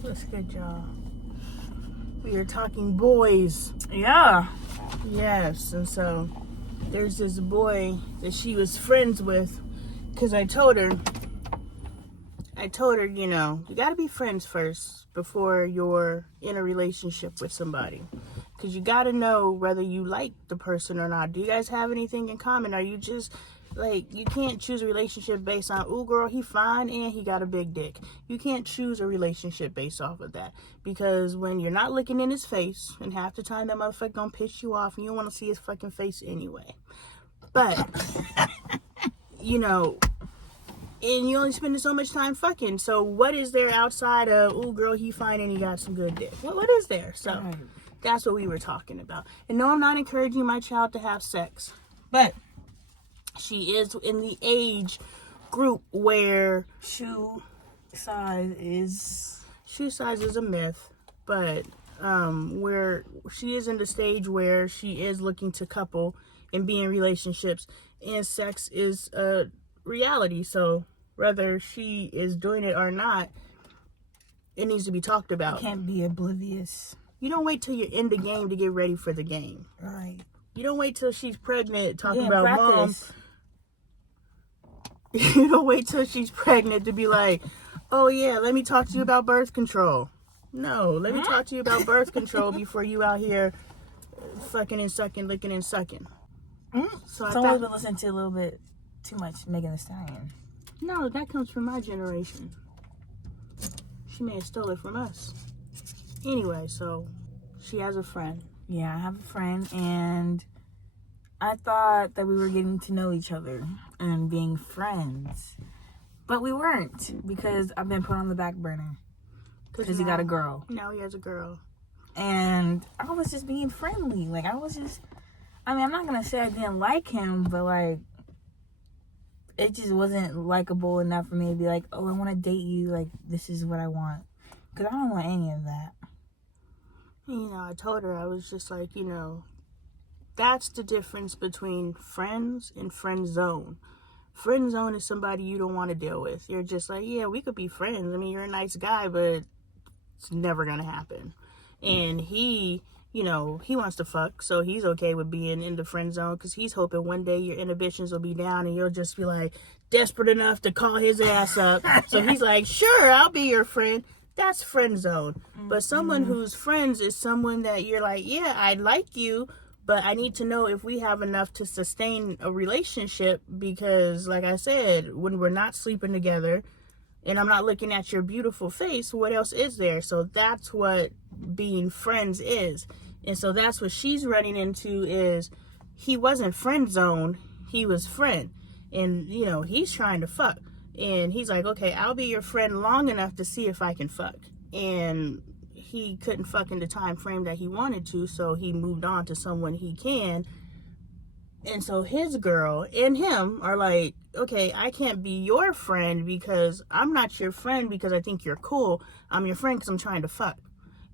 What's good, y'all? We are talking boys. Yeah. Yes, and so there's this boy that she was friends with, because I told her, you know, you gotta be friends first before you're in a relationship with somebody. Because you gotta know whether you like the person or not. Do you guys have anything in common? Are you just, like, you can't choose a relationship based on, ooh, girl, he fine and he got a big dick. You can't choose a relationship based off of that. Because when you're not looking in his face, and half the time that motherfucker gonna piss you off and you don't want to see his fucking face anyway. But, you know, and you only spending so much time fucking. So what is there outside of, ooh, girl, he fine and he got some good dick? What is there? So that's what we were talking about. And no, I'm not encouraging my child to have sex. But she is in the age group where Shoe size is a myth. But where she is in the stage where she is looking to couple and be in relationships. And sex is a reality. So whether she is doing it or not, it needs to be talked about. You can't be oblivious. You don't wait till you're in the game to get ready for the game. Right. You don't wait till she's pregnant talking Yeah, about practice. Mom. You don't wait till she's pregnant to be like, oh yeah, let me talk to you about birth control. No, let me talk to you about birth control before you out here fucking and sucking, licking and sucking. So someone's been listening to a little bit too much Megan Thee Stallion. No, that comes from my generation. She may have stole it from us. Anyway, so she has a friend. Yeah, I have a friend, and I thought that we were getting to know each other and being friends. But we weren't, because I've been put on the back burner. Because he got a girl. Now he has a girl. And I was just being friendly. Like, I'm not going to say I didn't like him, but, like, it just wasn't likable enough for me to be like, oh, I want to date you. Like, this is what I want. Because I don't want any of that. You know, I told her, I was just like, you know, that's the difference between friends and friend zone. Friend zone is somebody you don't want to deal with. You're just like, yeah, we could be friends. I mean, you're a nice guy, but it's never going to happen. And he, you know, he wants to fuck, so he's okay with being in the friend zone because he's hoping one day your inhibitions will be down and you'll just be like desperate enough to call his ass up. So he's like, sure, I'll be your friend. That's friend zone. But someone who's friends is someone that you're like, yeah, I like you, but I need to know if we have enough to sustain a relationship because, like I said, when we're not sleeping together and I'm not looking at your beautiful face, what else is there? So that's what being friends is. And so that's what she's running into is he wasn't friend zone, he was friend. And, you know, he's trying to fuck. And he's like, okay, I'll be your friend long enough to see if I can fuck. And he couldn't fuck in the time frame that he wanted to, so he moved on to someone he can. And so his girl and him are like, okay, I can't be your friend because I'm not your friend because I think you're cool. I'm your friend because I'm trying to fuck.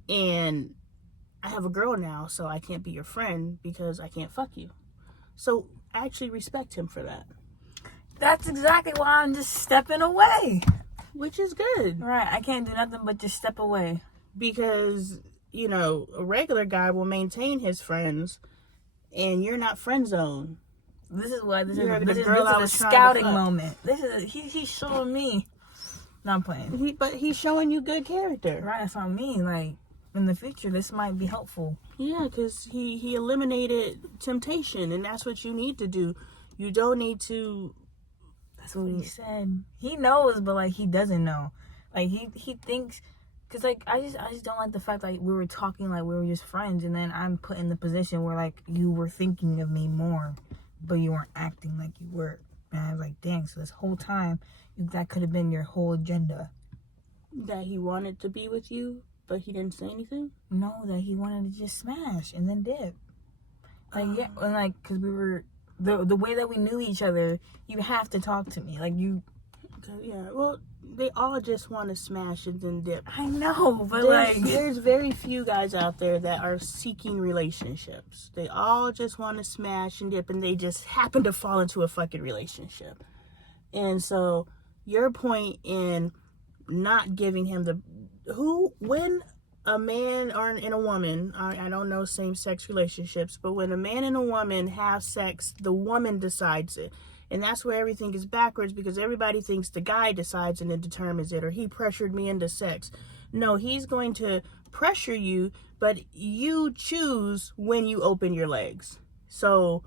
And I have a girl now, so I can't be your friend because I can't fuck you. So I actually respect him for that. That's exactly why I'm just stepping away. Which is good. Right, I can't do nothing but just step away. Because, you know, a regular guy will maintain his friends, and you're not friend zone. This is what this is a scouting moment. He's showing me. No, I'm playing. But he's showing you good character. Right, that's what I mean. Like, in the future, this might be helpful. Yeah, because he eliminated temptation, and that's what you need to do. You don't need to... That's what he said. He knows, but, like, he doesn't know. Like, he thinks... Because, like, I just don't like the fact, like, we were talking like we were just friends, and then I'm put in the position where, like, you were thinking of me more, but you weren't acting like you were. And I was like, dang, so this whole time, that could have been your whole agenda. That he wanted to be with you, but he didn't say anything? No, that he wanted to just smash and then dip. Like, yeah, and, like, because we were... The way that we knew each other, you have to talk to me. Like, you... Okay, yeah, well... They all just want to smash and then dip. I know, but there's very few guys out there that are seeking relationships. They all just want to smash and dip, and they just happen to fall into a fucking relationship. And so your point in not giving him the when a man or and a woman, I don't know same-sex relationships, but when a man and a woman have sex, the woman decides it. And that's where everything is backwards, because everybody thinks the guy decides and then determines it, or he pressured me into sex. No, he's going to pressure you, but you choose when you open your legs. So,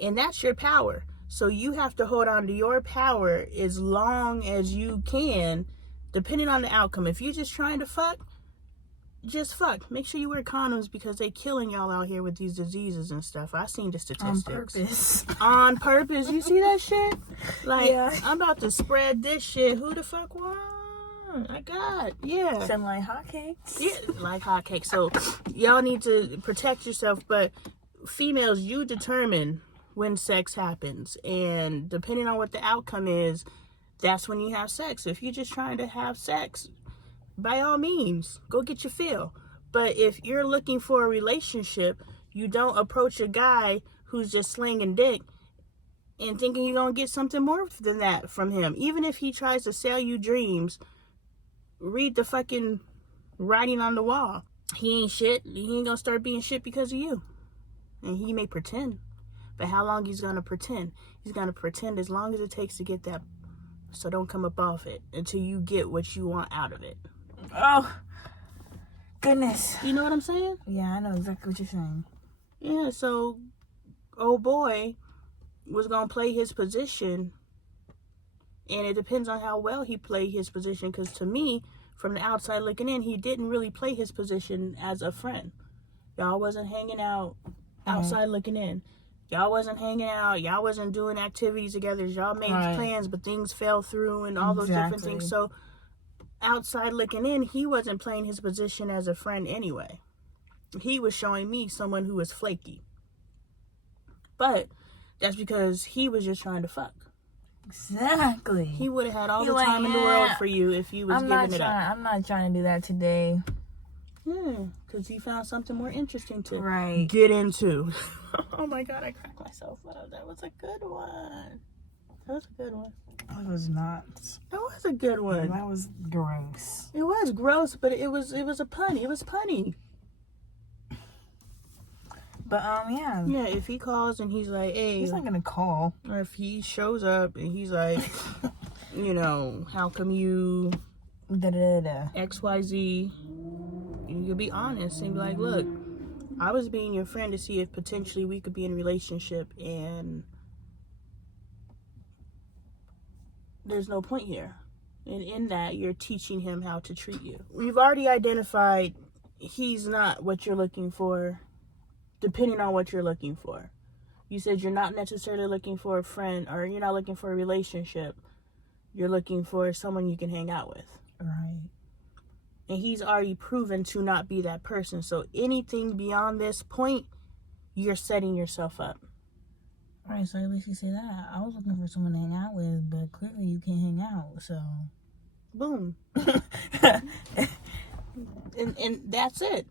and that's your power. So you have to hold on to your power as long as you can, depending on the outcome. If you're just trying to fuck, just fuck. Make sure you wear condoms, because they killing y'all out here with these diseases and stuff. I seen the statistics. On purpose. On purpose. You see that shit? Like, Yeah. I'm about to spread this shit. Who the fuck won? I got, yeah. Sound like hotcakes. Yeah, like hotcakes. So y'all need to protect yourself, but females, you determine when sex happens, and depending on what the outcome is, that's when you have sex. If you're just trying to have sex, by all means, go get your fill. But if you're looking for a relationship, you don't approach a guy who's just slinging dick and thinking you're gonna get something more than that from him. Even if he tries to sell you dreams, read the fucking writing on the wall. He ain't shit. He ain't gonna start being shit because of you. And he may pretend, but how long he's gonna pretend? He's gonna pretend as long as it takes to get that. So don't come up off it until you get what you want out of it. Oh, goodness. You know what I'm saying? Yeah, I know exactly what you're saying. Yeah, so old boy was gonna play his position, and it depends on how well he played his position, because to me, from the outside looking in, he didn't really play his position as a friend. Y'all wasn't hanging out outside looking in. Y'all wasn't hanging out. Y'all wasn't doing activities together. Y'all made plans, but things fell through and all those different things. So outside looking in, he wasn't playing his position as a friend anyway. He was showing me someone who was flaky. But that's because he was just trying to fuck. Exactly. He would have had all the time in the world for you if you was giving it up. I'm not trying to do that today. Yeah, because he found something more interesting to Right. get into. Oh my God, I cracked myself up. That was a good one. That was a good one. That was not. That was a good one. That was gross. It was gross, but it was a pun. It was punny. But yeah. Yeah, if he calls and he's like, hey, He's not gonna call. or if he shows up and he's like, you know, how come you XYZ, you could be honest and be like, look, I was being your friend to see if potentially we could be in a relationship, and there's no point here. And in that, you're teaching him how to treat you. We've already identified he's not what you're looking for, depending on what you're looking for. You said you're not necessarily looking for a friend, or you're not looking for a relationship. You're looking for someone you can hang out with. Right. And he's already proven to not be that person. So anything beyond this point, you're setting yourself up. Right, so at least you say that. I was looking for someone to hang out with, but clearly you can't hang out, so. Boom. and that's it.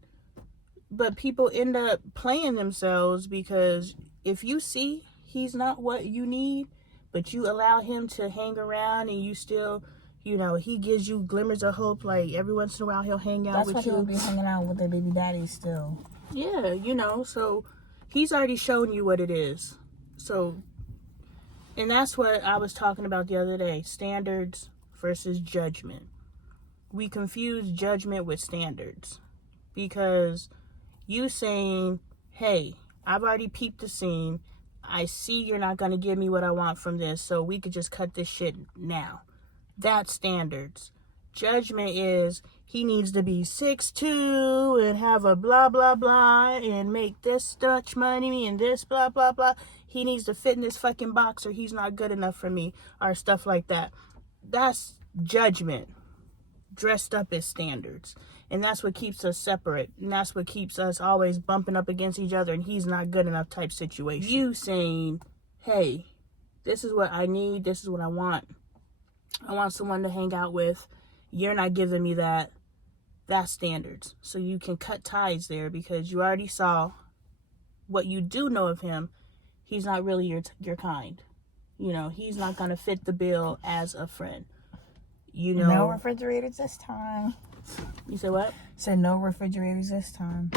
But people end up playing themselves, because if you see he's not what you need, but you allow him to hang around and you still, you know, he gives you glimmers of hope, like every once in a while he'll hang out with you. That's why he'll be hanging out with their baby daddy still. Yeah, you know, so he's already shown you what it is. So, and that's what I was talking about the other day, standards versus judgment. We confuse judgment with standards, because you saying, hey, I've already peeped the scene. I see you're not going to give me what I want from this, so we could just cut this shit now. That's standards. Judgment is, he needs to be 6'2" and have a blah, blah, blah, and make this much money and this blah, blah, blah. He needs to fit in this fucking box, or he's not good enough for me, or stuff like that. That's judgment dressed up as standards. And that's what keeps us separate. And that's what keeps us always bumping up against each other, and he's not good enough type situation. You saying, hey, this is what I need. This is what I want. I want someone to hang out with. You're not giving me that. That's standards. So you can cut ties there, because you already saw what you do know of him. He's not really your kind. You know, he's not going to fit the bill as a friend. You know, No refrigerators this time. You said what? Said no refrigerators this time.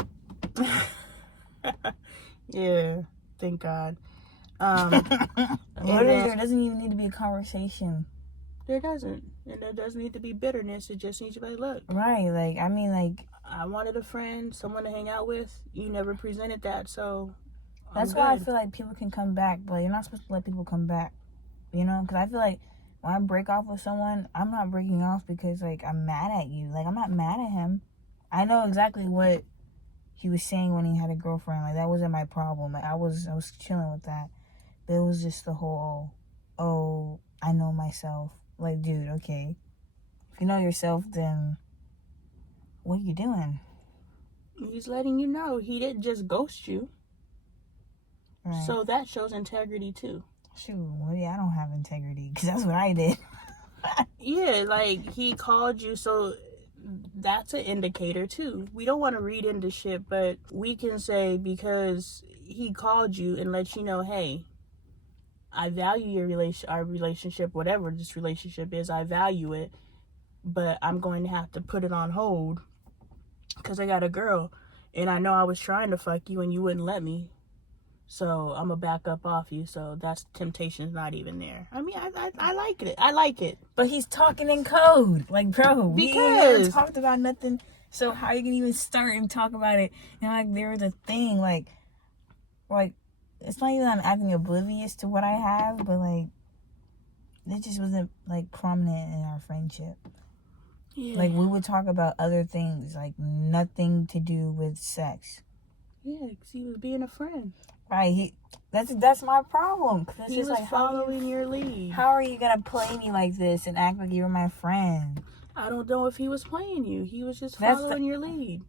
Yeah, thank God. There doesn't even need to be a conversation. There doesn't. And there doesn't need to be bitterness. It just needs to be like, look. Right, like, I mean, like... I wanted a friend, someone to hang out with. You never presented that, so... That's why I feel like people can come back, but you're not supposed to let people come back. You know? Because I feel like when I break off with someone, I'm not breaking off because, like, I'm mad at you. Like, I'm not mad at him. I know exactly what he was saying when he had a girlfriend. Like, that wasn't my problem. Like, I was chilling with that. But it was just the whole, oh, I know myself. Like, dude, okay. If you know yourself, then what are you doing? He's letting you know. He didn't just ghost you. Right. So that shows integrity, too. Shoot, well, yeah, I don't have integrity, because that's what I did. Yeah, like, he called you, so that's an indicator, too. We don't want to read into shit, but we can say because he called you and let you know, hey, I value our relationship, whatever this relationship is, I value it, but I'm going to have to put it on hold because I got a girl, and I know I was trying to fuck you and you wouldn't let me. So I'm gonna back up off you. So that's temptation's not even there. I mean, I like it. I like it. But he's talking in code, like, bro. We ain't even talked about nothing. So how you can even start and talk about it? And like there was a thing, like it's not even I'm acting oblivious to what I have, but like it just wasn't like prominent in our friendship. Yeah. Like we would talk about other things, like nothing to do with sex. Yeah, because he was being a friend. Right, that's my problem. Cause he was like, following your lead. How are you gonna play me like this and act like you're my friend? I don't know if he was playing you. He was just following your lead.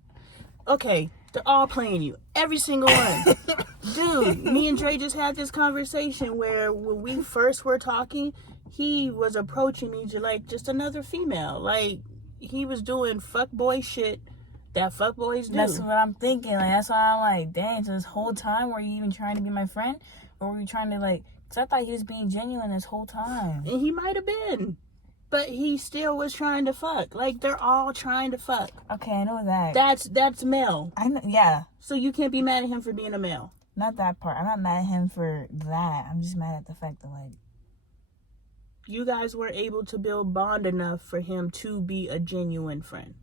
Okay, they're all playing you. Every single one. Dude, me and Dre just had this conversation where when we first were talking, he was approaching me like just another female. Like, he was doing fuckboy shit that fuckboys do. That's what I'm thinking. Like, that's why I'm like, dang, so this whole time were you even trying to be my friend? Or were you trying to, like, because I thought he was being genuine this whole time. And he might have been. But he still was trying to fuck. Like, they're all trying to fuck. Okay, I know that. That's male. I know, yeah. So you can't be mad at him for being a male. Not that part. I'm not mad at him for that. I'm just mad at the fact that, like, you guys were able to build bond enough for him to be a genuine friend.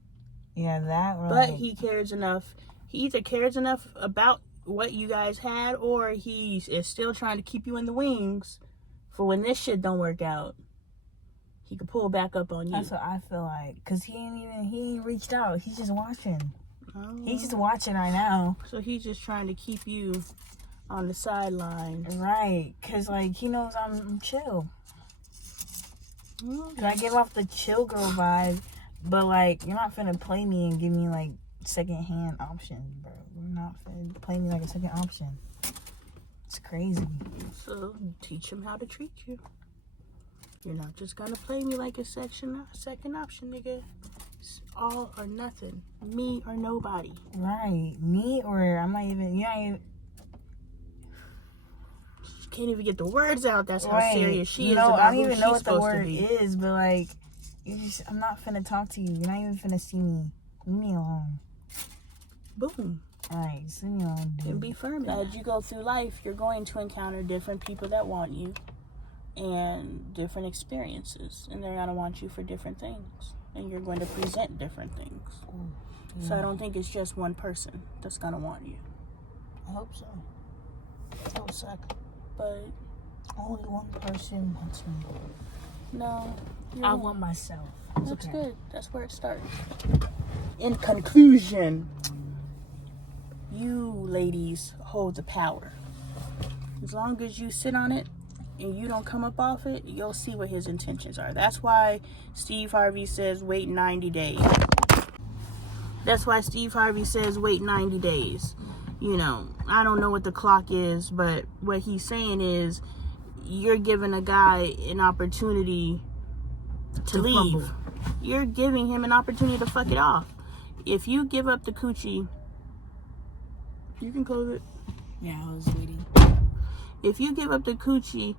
Yeah, that right. But he cares enough. He either cares enough about what you guys had, or he is still trying to keep you in the wings for when this shit don't work out. He could pull back up on you. That's what I feel like. Because he ain't reached out. He's just watching. Oh. He's just watching right now. So he's just trying to keep you on the sidelines. Right. Because, like, he knows I'm chill. Okay. I give off the chill girl vibe. But, like, you're not finna play me and give me, like, second-hand options, bro. You're not finna play me like a second option. It's crazy. So, teach him how to treat you. You're not just gonna play me like a second option, nigga. It's all or nothing. Me or nobody. Right. Me or I'm not even... You're not even... She can't even get the words out. That's how serious she is about I don't even know what the word is, but, like... I'm not finna talk to you. You're not even finna see me. Leave me alone. Boom. Alright, just leave me alone, dude. And be firm. As you go through life, you're going to encounter different people that want you and different experiences. And they're going to want you for different things. And you're going to present different things. Yeah. So I don't think it's just one person that's going to want you. I hope so. I hope so. But only one person wants me. No. I want myself. That's good. That's where it starts. In conclusion, you ladies hold the power. As long as you sit on it and you don't come up off it, you'll see what his intentions are. That's why Steve Harvey says wait 90 days. That's why Steve Harvey says wait 90 days. You know, I don't know what the clock is, but what he's saying is you're giving a guy an opportunity to leave. Fumble. You're giving him an opportunity to fuck it off. If you give up the coochie, you can close it. Yeah, I was waiting. If you give up the coochie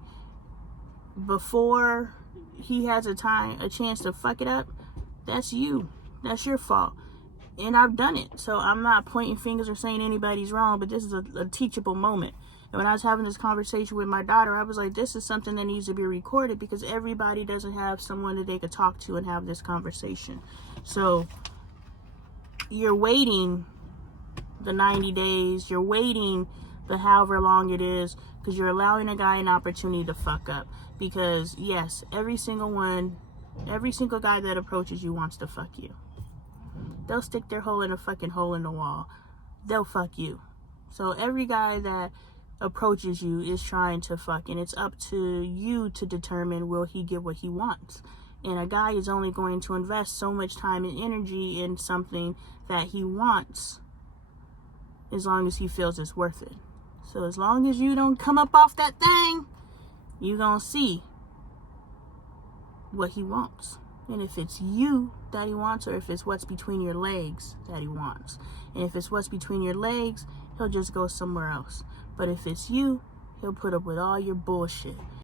before he has a chance to fuck it up, that's you. That's your fault. And I've done it. So I'm not pointing fingers or saying anybody's wrong, but this is a teachable moment. And when I was having this conversation with my daughter, I was like, this is something that needs to be recorded because everybody doesn't have someone that they could talk to and have this conversation. So you're waiting the 90 days, you're waiting the however long it is, because you're allowing a guy an opportunity to fuck up. Because yes, every single guy that approaches you wants to fuck you. They'll stick their hole in a fucking hole in the wall. They'll fuck you. So every guy that approaches you is trying to fuck, and it's up to you to determine will he get what he wants. And a guy is only going to invest so much time and energy in something that he wants as long as he feels it's worth it. So as long as you don't come up off that thing, you gonna see what he wants. And if it's you that he wants, or if it's what's between your legs that he wants. And if it's what's between your legs, he'll just go somewhere else. But if it's you, he'll put up with all your bullshit.